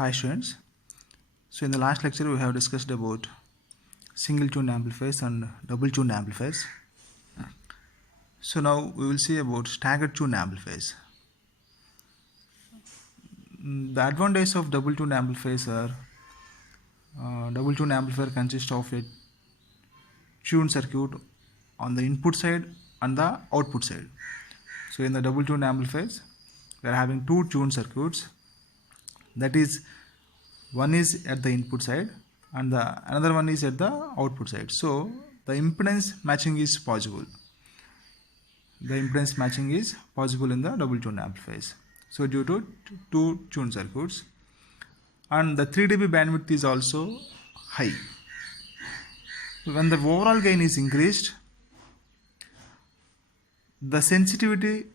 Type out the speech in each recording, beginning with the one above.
Hi students. So in the last lecture we have discussed about single tuned amplifiers and double tuned amplifiers. So now we will see about staggered tuned amplifiers. The advantage of double tuned amplifiers are double tuned amplifier consists of a tuned circuit on the input side and the output side. So in the double tuned amplifiers we are having two tuned circuits, that is one is at the input side and the another one is at the output side. So the impedance matching is possible. The impedance matching is possible in the double tuned amplifiers. So due to two tuned circuits, and the 3 dB bandwidth is also high. When the overall gain is increased, the sensitivity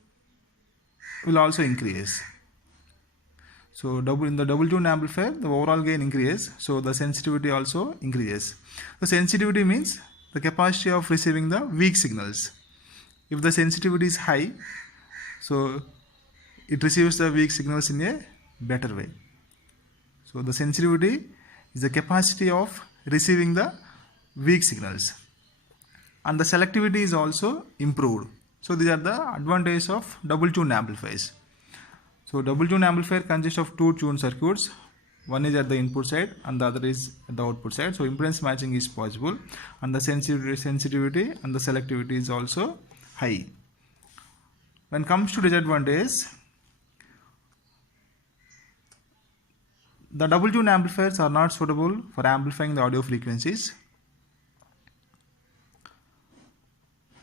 will also increase. So in the double tuned amplifier, the overall gain increases, so the sensitivity also increases. The sensitivity means the capacity of receiving the weak signals. If the sensitivity is high, so it receives the weak signals in a better way. So the sensitivity is the capacity of receiving the weak signals, and the selectivity is also improved. So these are the advantages of double tuned amplifiers. So double tuned amplifier consists of two tuned circuits. One is at the input side and the other is at the output side. So impedance matching is possible, and the sensitivity and the selectivity is also high. When it comes to disadvantages, the double tuned amplifiers are not suitable for amplifying the audio frequencies.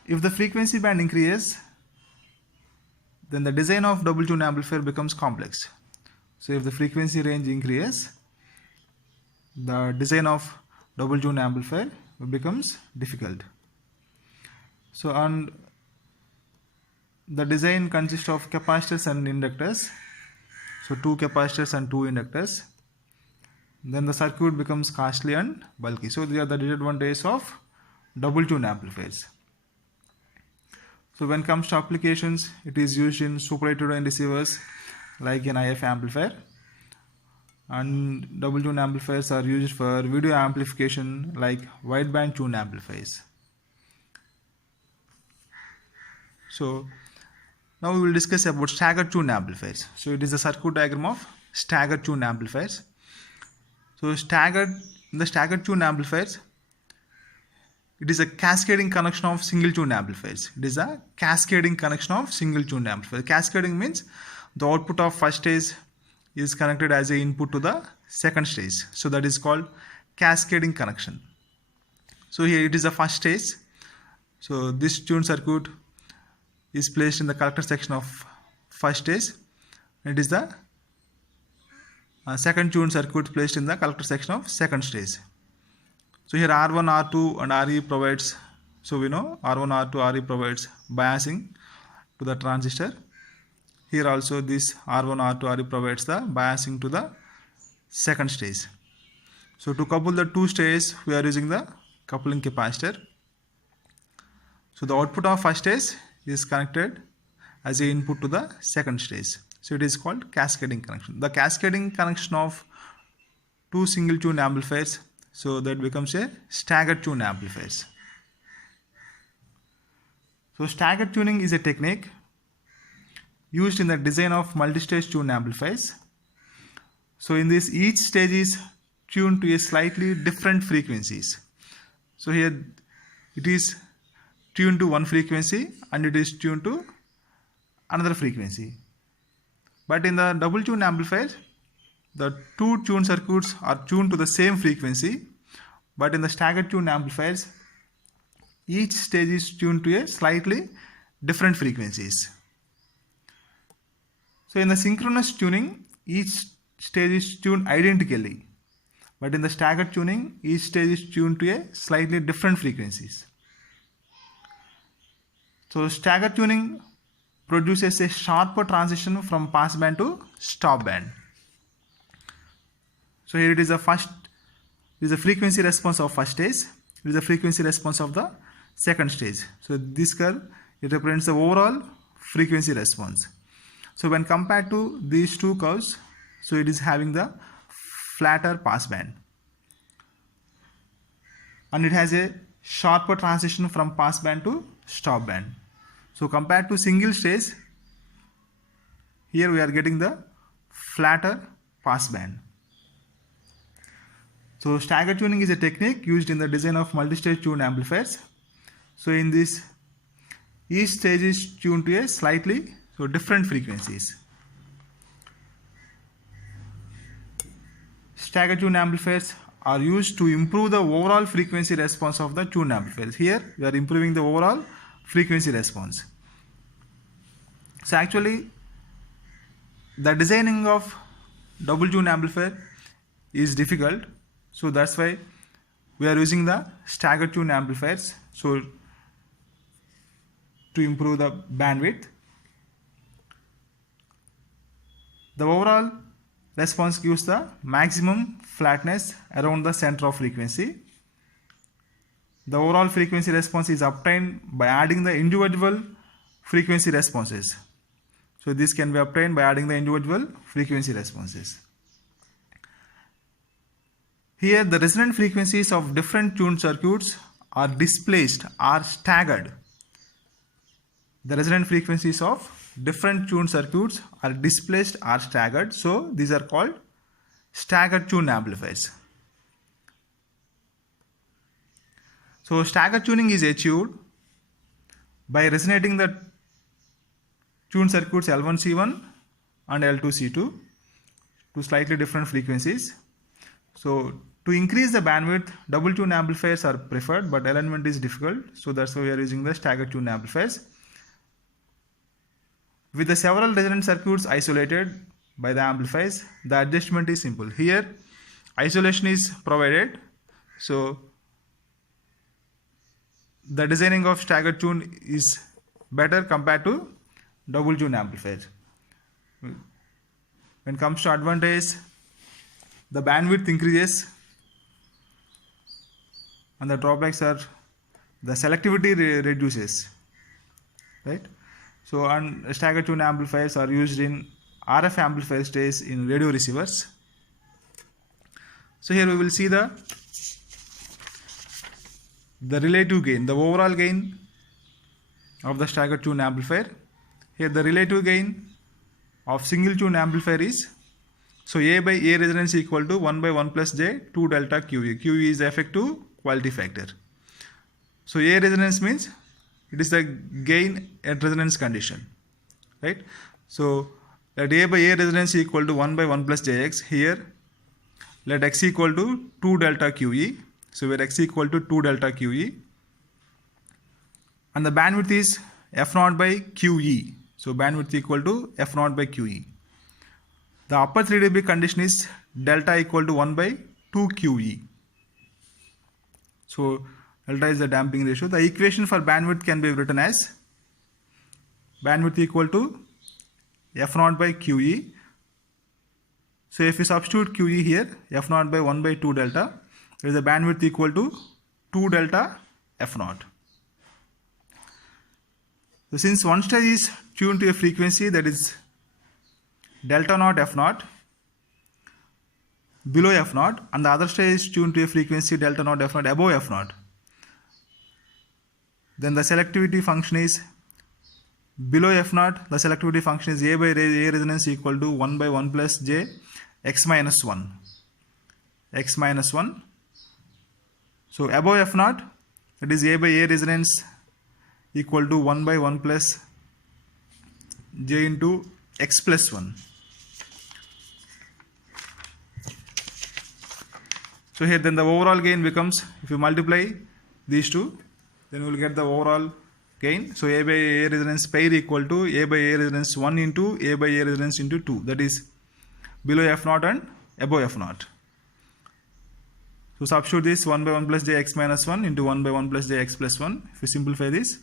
If the frequency band increases, then the design of double tuned amplifier becomes complex. So if the frequency range increases, the design of double tuned amplifier becomes difficult. So and the design consists of capacitors and inductors. So two capacitors and two inductors. Then the circuit becomes costly and bulky. So these are the disadvantages of double tuned amplifiers. So when it comes to applications, it is used in super-829 receivers like an IF amplifier, and double tuned amplifiers are used for video amplification like wideband tuned amplifiers. So now we will discuss about staggered tuned amplifiers. So it is a circuit diagram of staggered tuned amplifiers. So in the staggered tuned amplifiers, it is a cascading connection of single tuned amplifiers. It is a cascading connection of single tuned amplifiers. Cascading means the output of first stage is connected as an input to the second stage. So that is called cascading connection. So here it is the first stage. So this tuned circuit is placed in the collector section of first stage. It is the second tuned circuit placed in the collector section of second stage. So here R1, R2 and RE provides, so we know R1, R2, RE provides biasing to the transistor. Here also this R1, R2, RE provides the biasing to the second stage. So to couple the two stages, we are using the coupling capacitor. So the output of first stage is connected as an input to the second stage. So it is called cascading connection. The cascading connection of two single tuned amplifiers, so that becomes a staggered tuned amplifiers. So staggered tuning is a technique used in the design of multi-stage tuned amplifiers. So in this, each stage is tuned to a slightly different frequencies. So here it is tuned to one frequency and it is tuned to another frequency. But in the double tuned amplifier, the two tuned circuits are tuned to the same frequency, but in the staggered tuned amplifiers, each stage is tuned to a slightly different frequencies. So in the synchronous tuning, each stage is tuned identically, but in the staggered tuning, each stage is tuned to a slightly different frequencies. So staggered tuning produces a sharper transition from pass band to stop band. So here it is the frequency response of first stage. It is the frequency response of the second stage. So this curve, it represents the overall frequency response. So when compared to these two curves, so it is having the flatter passband, and it has a sharper transition from passband to stop band. So compared to single stage, here we are getting the flatter passband. So stagger tuning is a technique used in the design of multi-stage tuned amplifiers. So in this, each stage is tuned to a slightly different frequencies. Stagger tuned amplifiers are used to improve the overall frequency response of the tuned amplifiers. Here we are improving the overall frequency response. So actually, the designing of double tuned amplifier is difficult. So that's why we are using the stagger tuned amplifiers. So to improve the bandwidth, the overall response gives the maximum flatness around the center of frequency. The overall frequency response is obtained by adding the individual frequency responses. So this can be obtained by adding the individual frequency responses. Here the resonant frequencies of different tuned circuits are displaced or staggered. The resonant frequencies of different tuned circuits are displaced or staggered. So these are called stagger tuned amplifiers. So stagger tuning is achieved by resonating the tuned circuits L1C1 and L2C2 to slightly different frequencies. So to increase the bandwidth, double tuned amplifiers are preferred, but alignment is difficult. So that's why we are using the stagger tuned amplifiers. With the several resonant circuits isolated by the amplifiers, the adjustment is simple. Here isolation is provided. So the designing of stagger tune is better compared to double tune amplifier. When it comes to advantage, the bandwidth increases, and the drawbacks are the selectivity reduces, right? So and stagger tune amplifiers are used in RF amplifier stage in radio receivers. So here we will see the relative gain, the overall gain of the stagger tune amplifier. Here the relative gain of single tune amplifier is, so A by A resonance equal to 1 by 1 plus J 2 delta QE. QE is the effective quality factor. So A resonance means it is the gain at resonance condition, right? So let A by A resonance equal to 1 by 1 plus Jx. Here let X equal to 2 delta QE. So where X equal to 2 delta QE, and the bandwidth is F0 by QE. So bandwidth equal to F0 by QE. The upper 3 dB condition is delta equal to 1 by 2 QE. So delta is the damping ratio. The equation for bandwidth can be written as bandwidth equal to F0 by QE. So if you substitute QE here, F0 by 1 by 2 delta, there is a bandwidth equal to 2 delta F0. So since one stage is tuned to a frequency that is delta naught F0 below F0, and the other stage is tuned to a frequency delta naught F0 above F0, then the selectivity function is below F0. The selectivity function is A by A resonance equal to 1 by 1 plus J X minus 1. X minus 1. So above F0, it is A by A resonance equal to 1 by 1 plus J into X plus 1. So here then the overall gain becomes, if you multiply these two, then you will get the overall gain. So A by A resonance pair equal to A by A resonance 1 into A by A resonance into 2. That is below F0 and above F0. So substitute this 1 by 1 plus J X minus 1 into 1 by 1 plus J X plus 1. If you simplify this,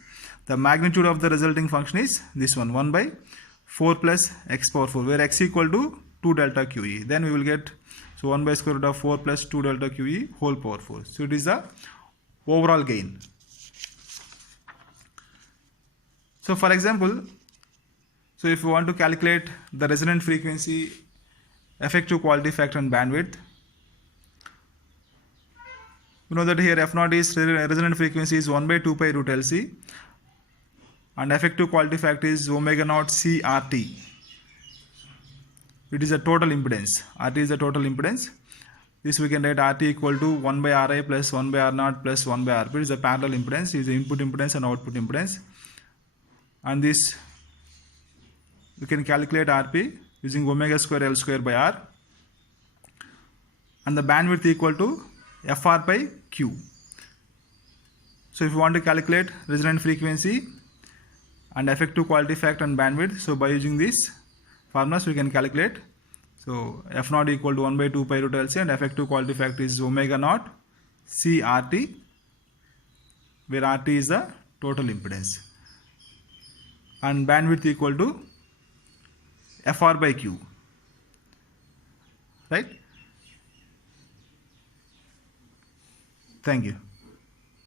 the magnitude of the resulting function is this one, 1 by 4 plus X power 4, where X equal to 2 delta QE. Then we will get, so 1 by square root of 4 plus 2 delta QE whole power 4. So it is the overall gain. So for example, so if you want to calculate the resonant frequency, effective quality factor and bandwidth, You know that here f naught is resonant frequency is 1 by 2 pi root LC, and effective quality factor is omega naught C RT. It is a total impedance. RT is the total impedance. This we can write RT equal to 1 by Ri plus 1 by R naught plus 1 by Rp. It is a parallel impedance. It is the input impedance and output impedance. And this we can calculate Rp using omega square L square by R. And the bandwidth equal to Fr by Q. So if you want to calculate resonant frequency and effective quality factor and bandwidth, so by using these formulas we can calculate. So f naught equal to 1 by 2 pi root LC, and effective quality factor is omega naught C RT, where RT is the total impedance, and bandwidth equal to Fr by Q, right? Thank you.